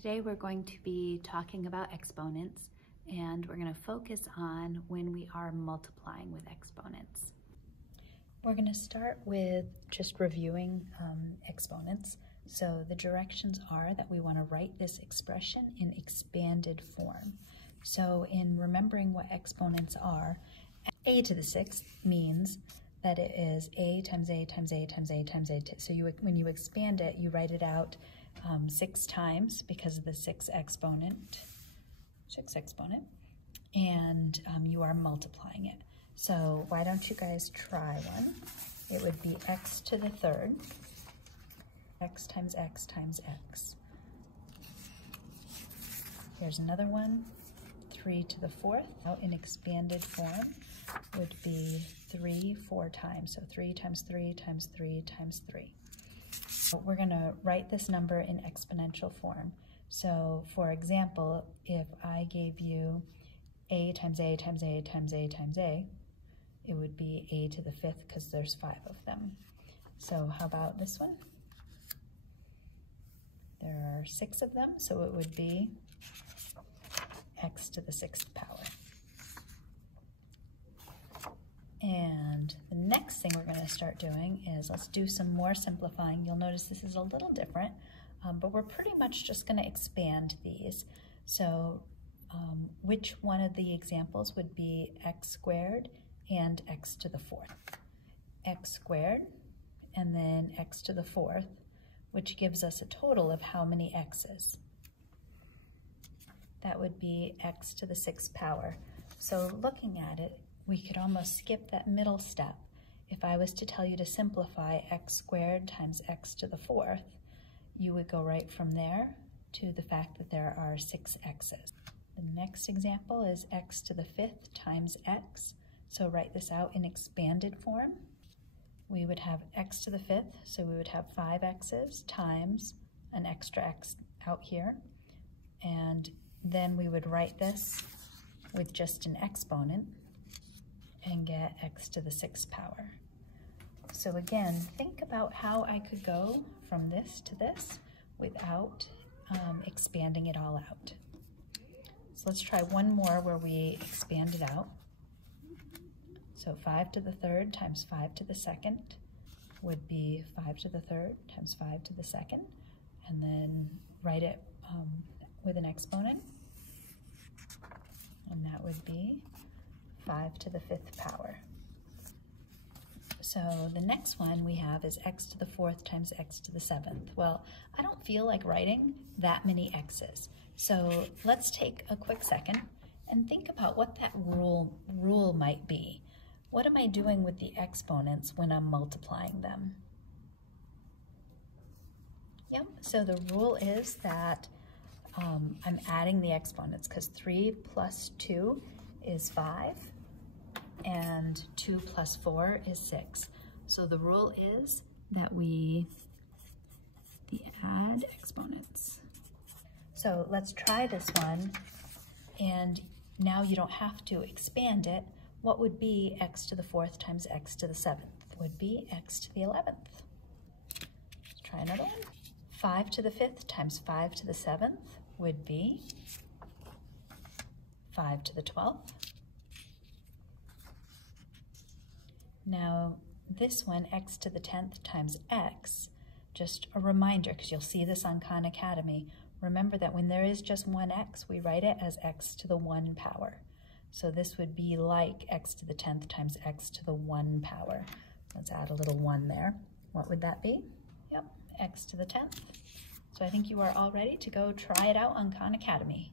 today we're going to be talking about exponents, and we're going to focus on when we are multiplying with exponents. We're going to start with just reviewing exponents. So the directions are that we want to write this expression in expanded form. So in remembering what exponents are, a to the sixth means that it is a times a times a times a times a. So when you expand it, you write it out 6 times because of the 6 exponent, and you are multiplying it. So why don't you guys try one? It would be x to the third, x times x times x. Here's another one, 3 to the fourth. Now in expanded form would be 3 4 times. So 3 times 3 times 3 times 3. So we're going to write this number in exponential form. So for example, if I gave you a times a times a times a times a, it would be a to the fifth because there's 5 of them. So how about this one? There are 6 of them, so it would be x to the 6th power. And the next thing we're going to start doing is let's do some more simplifying. You'll notice this is a little different, but we're pretty much just going to expand these. So which one of the examples would be x squared and x to the fourth? X squared and then x to the fourth, which gives us a total of how many x's? That would be x to the 6th power. So looking at it, we could almost skip that middle step. If I was to tell you to simplify x squared times x to the fourth, you would go right from there to the fact that there are 6 x's. The next example is x to the 5th times x. So write this out in expanded form. We would have x to the 5th, so we would have 5 x's times an extra x out here. And then we would write this with just an exponent and get x to the 6th power. So again, think about how I could go from this to this without expanding it all out. So let's try one more where we expand it out. So 5 to the 3rd times 5 to the 2nd would be 5 to the 3rd times 5 to the 2nd, and then write it with an exponent, and that would be 5 to the 5th power. So the next one we have is x to the 4th times x to the 7th. Well, I don't feel like writing that many x's. So let's take a quick second and think about what that rule might be. What am I doing with the exponents when I'm multiplying them? Yep, so the rule is that I'm adding the exponents because 3 plus 2 is 5 and 2 plus 4 is 6. So the rule is that we add exponents. So let's try this one, and now you don't have to expand it. What would be x to the 4th times x to the 7th? Would be x to the 11th. Let's try another one. 5 to the 5th times 5 to the 7th would be 5 to the 12th. Now this one, x to the 10th times x, just a reminder, because you'll see this on Khan Academy, remember that when there is just one x, we write it as x to the 1 power. So this would be like x to the 10th times x to the 1 power. Let's add a little 1 there. What would that be? Yep, x to the 10th. So I think you are all ready to go try it out on Khan Academy.